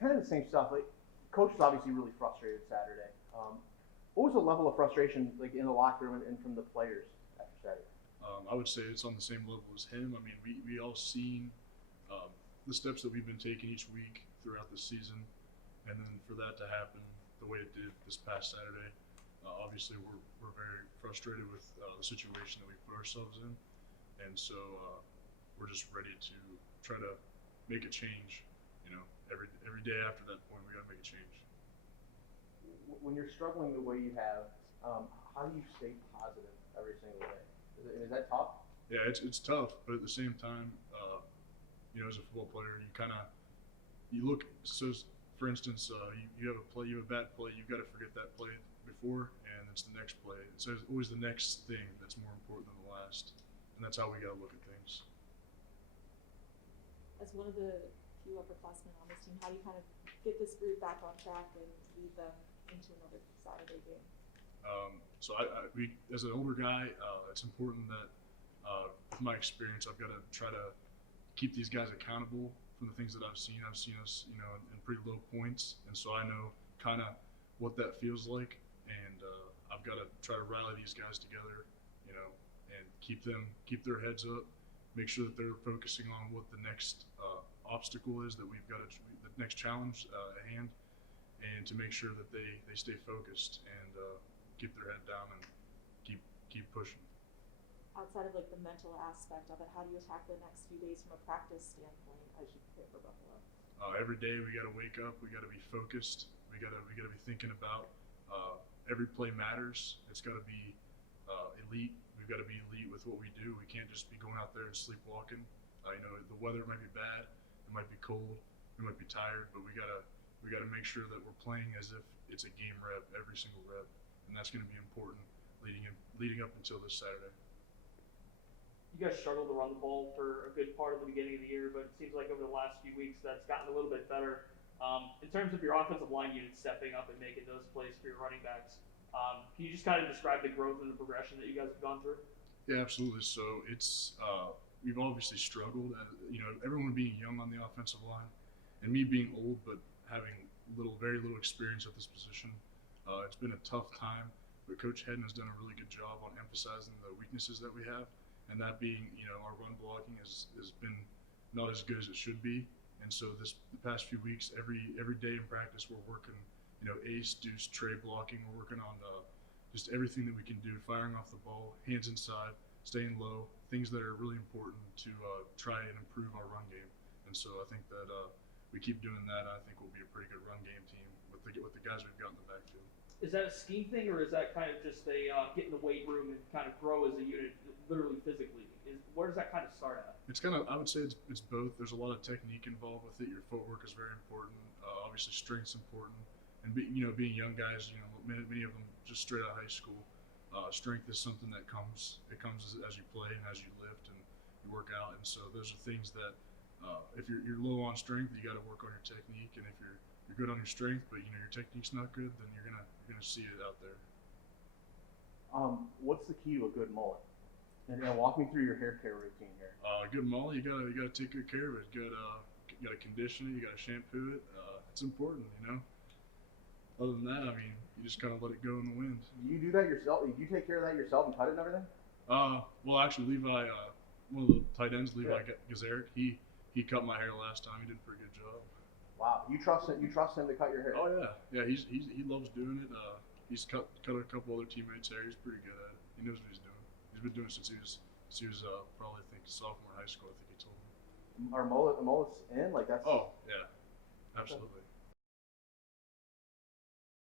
kind of the same stuff. Like, coach was obviously really frustrated Saturday. What was the level of frustration like in the locker room and from the players after Saturday? I would say it's on the same level as him. I mean, we all seen um, the steps that we've been taking each week throughout the season, and then for that to happen the way it did this past Saturday, obviously we're very frustrated with the situation that we put ourselves in, and so we're just ready to try to make a change. You know, every day after that point, we got to make a change. When you're struggling the way you have, how do you stay positive every single day? Is that tough? Yeah, it's tough, but at the same time, as a football player, you kind of you look so. For instance, you have a play, you have a bad play, you've got to forget that play before, and it's the next play. So it's always the next thing that's more important than the last, and that's how we got to look at things. As one of the few upperclassmen on this team, how do you kind of get this group back on track and lead them into another Saturday game? We, as an older guy, it's important that, with my experience, I've got to try to keep these guys accountable from the things that I've seen. I've seen us, in pretty low points, and so I know kind of what that feels like. And I've got to try to rally these guys together, and keep their heads up, make sure that they're focusing on what the next obstacle is that we've got to, the next challenge at hand, and to make sure that they stay focused and keep their head down and keep pushing. Outside of like the mental aspect of it, how do you attack the next few days from a practice standpoint as you prepare for Buffalo? Every day we got to wake up. We got to be focused. We got to be thinking about every play matters. It's got to be elite. We've got to be elite with what we do. We can't just be going out there and sleepwalking. The weather might be bad. It might be cold. We might be tired, but we gotta make sure that we're playing as if it's a game rep, every single rep, and that's going to be important leading up until this Saturday. You guys struggled to run the ball for a good part of the beginning of the year, but it seems like over the last few weeks that's gotten a little bit better. In terms of your offensive line unit stepping up and making those plays for your running backs, can you just kind of describe the growth and the progression that you guys have gone through? Yeah, absolutely. So it's we've obviously struggled. Everyone being young on the offensive line, and me being old but having very little experience at this position. It's been a tough time, but Coach Hedden has done a really good job on emphasizing the weaknesses that we have, and that being, our run blocking has been not as good as it should be. And so the past few weeks, every day in practice, we're working, ace, deuce, tray blocking. We're working on just everything that we can do, firing off the ball, hands inside, staying low, things that are really important to try and improve our run game. And so I think that we keep doing that. I think we'll be a pretty good run game team with the guys we've got in the backfield. Is that a scheme thing, or is that kind of just a get in the weight room and kind of grow as a unit, literally physically? Where does that kind of start at? I would say it's both. There's a lot of technique involved with it. Your footwork is very important. Obviously, strength's important, and being young guys, many of them just straight out of high school. Strength is something that comes as you play and as you lift and you work out. And so those are things that if you're low on strength, you got to work on your technique. And if you're good on your strength, but your technique's not good, then you're gonna see it out there. What's the key to a good mullet? And walk me through your hair care routine here. Good mullet, you gotta take good care of it. You gotta condition it. You gotta shampoo it. It's important, Other than that, you just kind of let it go in the wind. Do you do that yourself? Do you take care of that yourself and cut it and everything? Well, actually, Levi, one of the tight ends, Levi Gazaric, he cut my hair last time. He did a pretty good job. Wow, you trust him? You trust him to cut your hair? Oh yeah. He loves doing it. He's cut a couple other teammates' hair. He's pretty good at it. He knows what he's doing. He's been doing it since he was probably, I think, sophomore in high school. I think he told me. Are mullets in like that's? Oh yeah, absolutely.